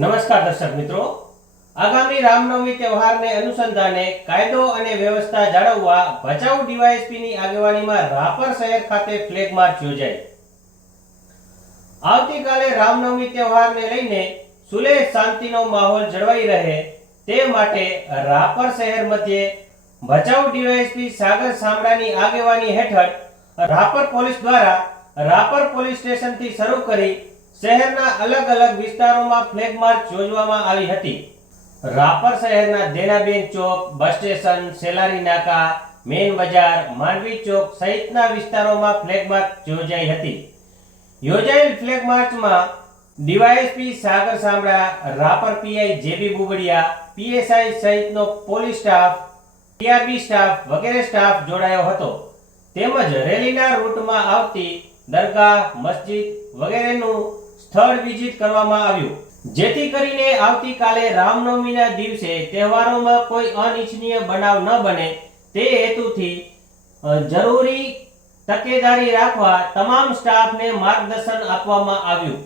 નમસ્કાર દર્શક મિત્રો. આગામી રામનવમી તહેવારને અનુસંધાને કાયદો અને વ્યવસ્થા જાળવવા ભચાઉ ડીવાયએસપીની આગેવાનીમાં રાપર શહેર ખાતે ફ્લેગ માર્ચ યોજાઈ. આવતીકાલે રામનવમી તહેવારને લઈને સુલેહ શાંતિનો માહોલ જળવાઈ રહે તે માટે રાપર શહેર મધ્યે ભચાઉ ડીવાયએસપી સાગર સામડાની આગેવાની હેઠળ રાપર પોલીસ દ્વારા રાપર પોલીસ સ્ટેશનથી શરૂ કરી શહેરના અલગ અલગ વિસ્તારોમાં ફ્લેગ માર્ચ યોજવામાં આવી હતી. રાપર શહેરના દેનાબેન ચોક, બસ સ્ટેશન, સેલારી નાકા, મેન બજાર, માંડવી ચોક સહિતના વિસ્તારોમાં ફ્લેગ માર્ચ યોજાઈ હતી. યોજાયેલ ફ્લેગ માર્ચમાં DYSP Sagar Samda Rapar PI JB Bubadiya, PSI સહિતનો પોલીસ સ્ટાફ, ટીઆરબી સ્ટાફ વગેરે સ્ટાફ જોડાયો હતો. તેમજ રેલીના રૂટમાં આવતી દરગાહ, મસ્જિદ વગેરેનું સ્થળ વિઝિટ કરવામાં આવ્યું. જેથી કરીને આવતીકાલે રામનવમીના દિવસે તહેવારોમાં કોઈ અનિચ્છનીય બનાવ ન બને. તે હેતુથી જરૂરી તકેદારી રાખવા તમામ સ્ટાફને માર્ગદર્શન આપવામાં આવ્યું.